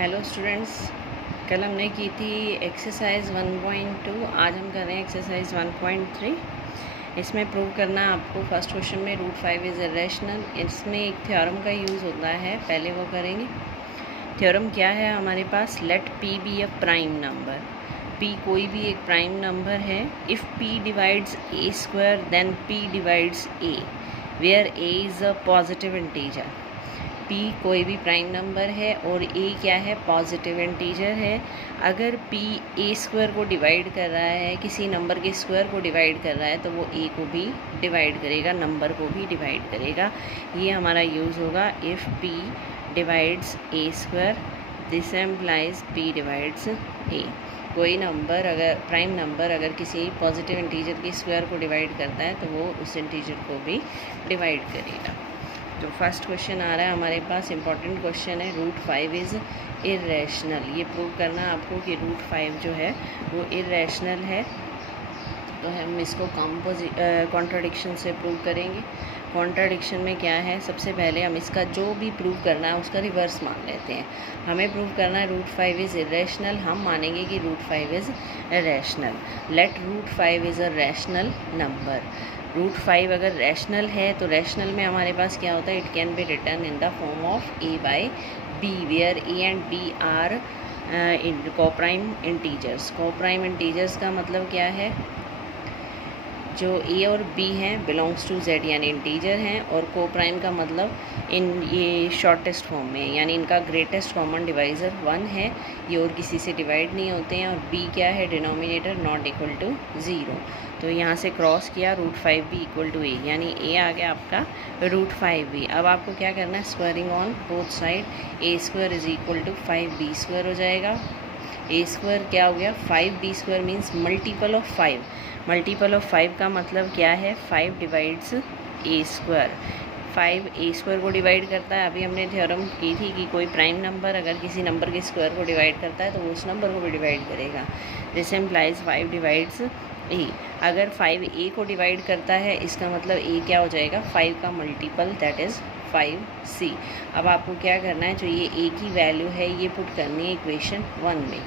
Hello students, कल हमने की थी एक्सरसाइज 1.2। आज हम कर रहे हैं एक्सरसाइज 1.3। इसमें प्रूव करना है आपको। फर्स्ट क्वेश्चन में √5 इज़ इरेशनल। इसमें एक थ्योरम का यूज़ होता है, पहले वो करेंगे। थ्योरम क्या है हमारे पास? Let P be a prime number. P कोई भी एक प्राइम नंबर है। If P divides A square then P divides A, where A is a positive integer. p कोई भी प्राइम नंबर है और a क्या है? पॉजिटिव इंटीजर है। अगर p a स्क्वायर को डिवाइड कर रहा है, किसी नंबर के स्क्वायर को डिवाइड कर रहा है, तो वो a को भी डिवाइड करेगा, नंबर को भी डिवाइड करेगा। ये हमारा यूज़ होगा if p divides a square, this implies p divides a। कोई नंबर अगर प्राइम नंबर अगर किसी पॉजिटिव इंटीजर के स्क्वायर को डिवाइड करता है, तो वो उस इंटीजर को भी डिवाइड करेगा। तो फर्स्ट क्वेश्चन आ रहा है हमारे पास, इंपॉर्टेंट क्वेश्चन है। √5 इज़ इरेशनल। ये प्रूव करना है आपको कि √5 जो है वो इरेशनल है। तो हम इसको कॉन्ट्राडिक्शन से प्रूव करेंगे। कॉन्ट्राडिक्शन में क्या है? सबसे पहले हम इसका जो भी प्रूव करना है उसका रिवर्स मान लेते हैं। हमें प्रूव करना है √5 इज़ इरेशनल, हम मानेंगे कि √5 is rational. Let √5 is a rational number. √5 अगर रैशनल है तो रैशनल में हमारे पास क्या होता है? It can be written in the form of a by b, where a and b are coprime integers. Coprime integers का मतलब क्या है? जो a और b हैं बिलोंग्स टू z, यानी इंटीजर हैं, और को प्राइम का मतलब ये शॉर्टेस्ट फॉर्म में है, यानी इनका ग्रेटेस्ट कॉमन डिवाइज़र 1 है। ये और किसी से डिवाइड नहीं होते हैं। और b क्या है? Denominator not equal to 0। तो यहाँ से क्रॉस किया, √5 भी इक्वल टू a, यानी a आ गया आपका √5 भी। अब आपको क्या करना है? Squaring on both side. a square is equal to 5b square हो जाएगा। a स्क्वायर क्या हो गया? 5b square means multiple of 5। Multiple of 5 का मतलब क्या है? 5 divides a square. 5 a square को डिवाइड करता है। अभी हमने थ्योरम की थी कि कोई प्राइम नंबर अगर किसी नंबर के स्क्वायर को डिवाइड करता है तो वो उस नंबर को भी डिवाइड करेगा। This implies 5 divides a। अगर 5 a को डिवाइड करता है, इसका मतलब a क्या हो जाएगा? 5 का मल्टीपल, दैट इज़ 5c। अब आपको क्या करना है? जो ये a की वैल्यू है ये पुट करनी है इक्वेशन 1 में।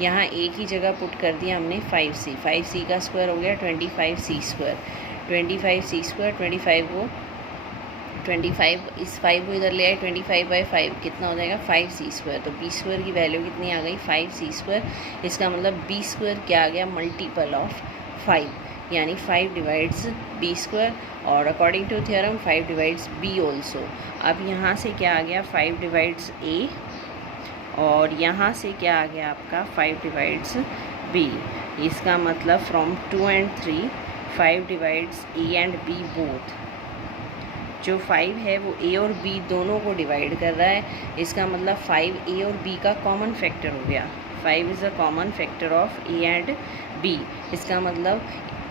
यहाँ a की जगह पुट कर दिया हमने 5c। 5c का स्क्वायर हो गया 25c स्क्वायर। 25c स्क्वायर, 25 इस 5 को इधर ले आए, 25/5 कितना हो जाएगा? 5c square. तो b स्क्वायर की वैल्यू कितनी आ गई? 5c square. इसका मतलब b स्क्वायर क्या आ गया? मल्टीपल ऑफ 5, यानी 5 डिवाइड्स b स्क्वायर। और according to theorem 5 divides b also. अब यहाँ से क्या आ गया? 5 डिवाइड्स a, और यहाँ से क्या आ गया आपका? 5 डिवाइड्स b। इसका मतलब from 2 and 3 5 divides a and b both. जो 5 है वो a और b दोनों को डिवाइड कर रहा है। इसका मतलब 5 a और b का कॉमन फैक्टर हो गया। 5 is a common factor of a and b। इसका मतलब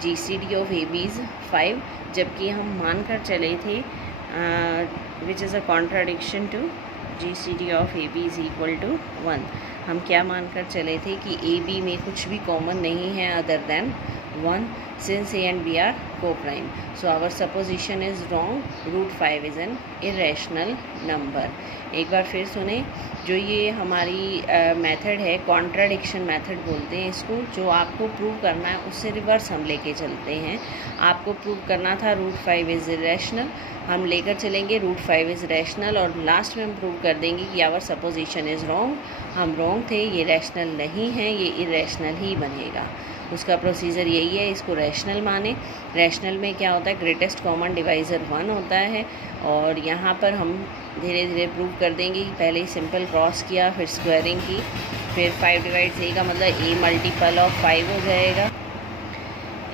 GCD of a b is 5, जबकि हम मान कर चले थे which is a contradiction to GCD of A B is equal to 1। हम क्या मानकर चले थे कि ए बी में कुछ भी कॉमन नहीं है other than 1, since A and B are coprime. So our supposition is wrong. √5 is an irrational number. एक बार फिर सुने, जो ये हमारी मेथड है, कॉन्ट्राडिक्शन मेथड बोलते हैं इसको। जो आपको प्रूव करना है उससे रिवर्स हम लेके चलते हैं। आपको प्रूव करना था √5 इज़ इरेशनल, हम लेकर चलेंगे √5 इज़ रैशनल, और लास्ट में हम प्रूव कर देंगे कि आवर सपोजिशन इज़ रॉन्ग। हम रॉन्ग थे, ये रैशनल नहीं है, ये इरेशनल ही बनेगा। उसका प्रोसीजर यही है, इसको रैशनल माने। रैशनल में क्या होता है? ग्रेटेस्ट कॉमन डिवाइज़र 1 होता है। और यहाँ पर हम धीरे धीरे प्रूव कर देंगे कि पहले ही सिंपल क्रॉस किया, फिर स्क्वायरिंग की, फिर 5 डिवाइड्स a का मतलब a मल्टीपल ऑफ 5 हो जाएगा।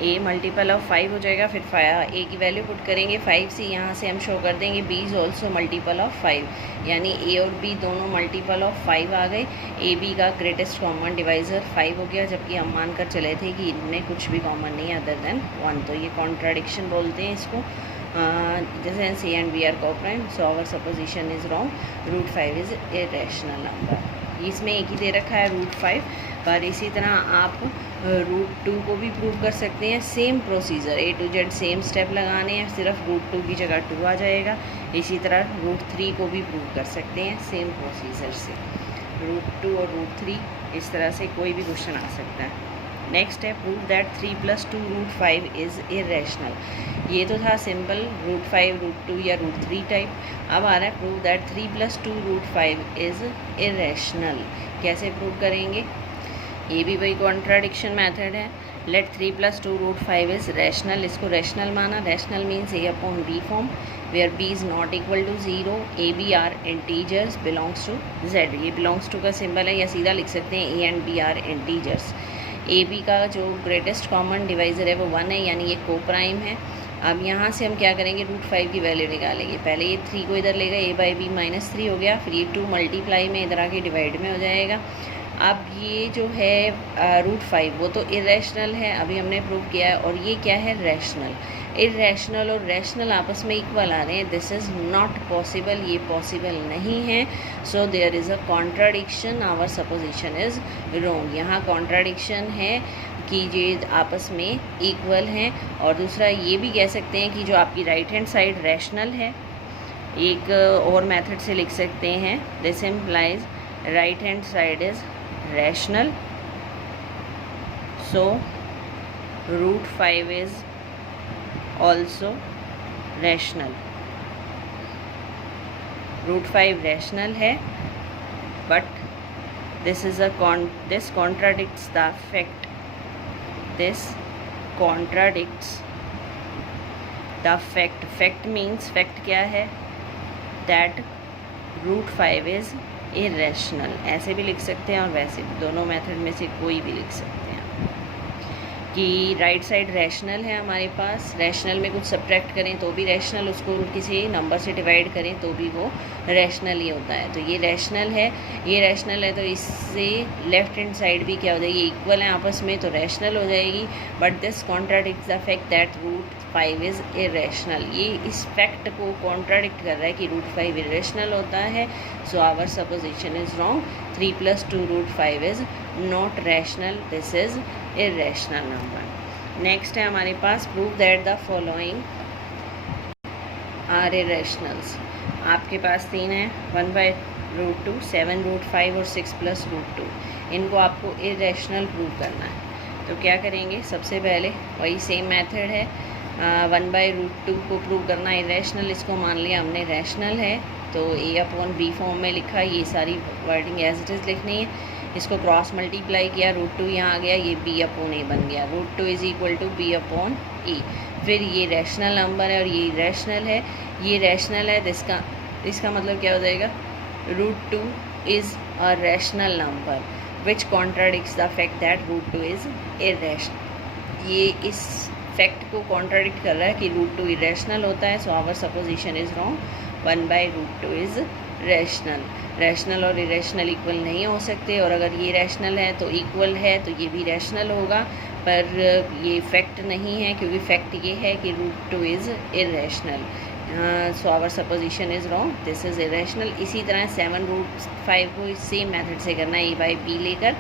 a मल्टीपल ऑफ 5 हो जाएगा। फिर a की वैल्यू पुट करेंगे 5c। यहाँ से हम शो कर देंगे b is also multiple of 5, यानी a और b दोनों मल्टीपल ऑफ 5 आ गए। a b का ग्रेटेस्ट कॉमन डिवाइज़र 5 हो गया, जबकि हम मान कर चले थे कि इनमें कुछ भी कॉमन नहीं है अदर देन 1। तो ये कॉन्ट्राडिक्शन बोलते हैं इसको। जैसे c and b are coprime, so our supposition is wrong. √5 is irrational number. इसमें एक ही दे रखा है √5, पर इसी तरह आप √2 को भी प्रूव कर सकते हैं। Same procedure, A to Z same step लगाने हैं, सिर्फ √2 की जगह 2 आ जाएगा। इसी तरह √3 को भी प्रूव कर सकते हैं सेम प्रोसीजर से। √2 और √3, इस तरह से कोई भी क्वेश्चन आ सकता है। नेक्स्ट है प्रूव दैट 3 + 2 √5 इज़ इरेशनल। ये तो था सिंपल √5, √2 या √3 टाइप। अब आ रहा है प्रूव दैट 3 + 2 √5 इज़ इरेशनल। कैसे प्रूव करेंगे? ये भी वही कॉन्ट्राडिक्शन मेथड है। Let 3 + 2 √5 is rational. इसको रैशनल माना। Rational means A/B form where B is not equal to 0, A, B are integers belongs to Z। ये बिलोंग्स टू का सिंबल है, या सीधा लिख सकते हैं A and B are integers. A B का जो ग्रेटेस्ट कॉमन डिवाइज़र है वो 1 है, यानी ये को प्राइम है। अब यहाँ से हम क्या करेंगे? √5 की वैल्यू निकालेंगे। पहले ये 3 को इधर लेगा, A/B -3 हो गया, फिर ये 2 मल्टीप्लाई में इधर आके डिवाइड में हो जाएगा। अब ये जो है √5 वो तो इरेशनल है, अभी हमने प्रूव किया है, और ये क्या है? रैशनल। इरेशनल और रैशनल आपस में इक्वल आ रहे हैं। दिस इज़ नॉट पॉसिबल, ये पॉसिबल नहीं है। So there is a contradiction, our supposition is wrong. यहाँ कॉन्ट्राडिक्शन है कि ये आपस में इक्वल हैं। और दूसरा ये भी कह सकते हैं कि जो आपकी राइट हैंड साइड रैशनल है, एक और मेथड से लिख सकते हैं, this implies right hand side is rational, so √5 is also rational। √5 rational है, but this contradicts the fact, this contradicts the fact। fact means fact क्या है? that √5 is irrational। ऐसे भी लिख सकते हैं और वैसे भी, दोनों मेथड में से कोई भी लिख सकते हैं कि राइट साइड रैशनल है हमारे पास। रैशनल में कुछ सब्ट्रैक्ट करें तो भी रैशनल, उसको किसी नंबर से डिवाइड करें तो भी वो रैशनल ही होता है। तो ये रैशनल है, ये रैशनल है, तो इससे लेफ्ट हैंड साइड भी क्या हो जाएगी? इक्वल है आपस में, तो रैशनल हो जाएगी। But this contradicts the fact that √5 is irrational. ये इस फैक्ट को कॉन्ट्राडिक्ट कर रहा है कि √5 इरेशनल होता है। So our supposition is wrong. 3 + 2 √5 is not rational, this is irrational number. Next है हमारे पास prove that the following are irrationals. आपके पास 3 है, 1/√2, 7√5 और 6 + √2। इनको आपको इरेशनल प्रूव करना है। तो क्या करेंगे? सबसे पहले वही सेम मेथड है, 1/√2 को प्रूव करना इरेशनल। इसको मान लिया हमने रैशनल है, तो A/B फॉर्म में लिखा। ये सारी वर्डिंग एज इट इज़ लिखनी है। इसको क्रॉस मल्टीप्लाई किया, √2 यहाँ आ गया, ये B/A बन गया। √2 इज़ इक्वल टू B/E। फिर ये रैशनल नंबर है और ये रैशनल है, ये रैशनल है, इसका मतलब क्या हो जाएगा? √2 is a rational number which contradicts the fact that √2 is irrational. ये इस फैक्ट को कॉन्ट्राडिक्ट कर रहा है कि √2 इरेशनल होता है। So our supposition is wrong. 1/√2 is rational. Rational और इरेशनल इक्वल नहीं हो सकते, और अगर ये रैशनल है तो इक्वल है, तो ये भी रैशनल होगा, पर ये फैक्ट नहीं है, क्योंकि फैक्ट ये है कि √2 is irrational. So our supposition is wrong, this is irrational. इसी तरह 7√5 को सेम मेथड से करना है। A/B लेकर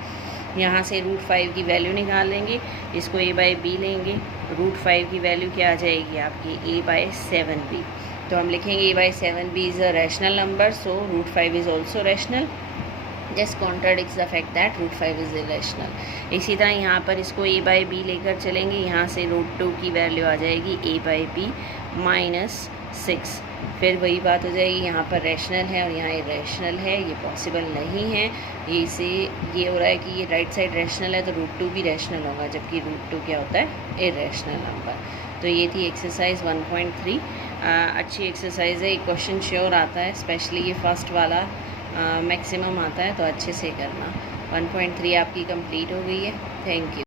यहाँ से √5 की वैल्यू निकालेंगे, इसको A/B लेंगे, √5 की वैल्यू क्या आ जाएगी आपकी? A/7B। तो हम लिखेंगे A/7B is a rational number, so √5 is also rational. This contradicts the fact that √5 is irrational. इसी तरह यहाँ पर इसको A/B लेकर चलेंगे, यहाँ से √2 की वैल्यू आ जाएगी A/B -6। फिर वही बात हो जाएगी, यहाँ पर रैशनल है और यहाँ इरेशनल है, ये पॉसिबल नहीं है। इसे ये हो रहा है कि ये राइट साइड रैशनल है, तो √2 भी रैशनल होगा, जबकि √2 क्या होता है? Irrational number. तो ये थी एक्सरसाइज 1.3। अच्छी एक्सरसाइज है, एक क्वेश्चन श्योर आता है, स्पेशली ये फर्स्ट वाला मैक्सिमम आता है, तो अच्छे से करना। 1.3 आपकी कंप्लीट हो गई है। Thank you.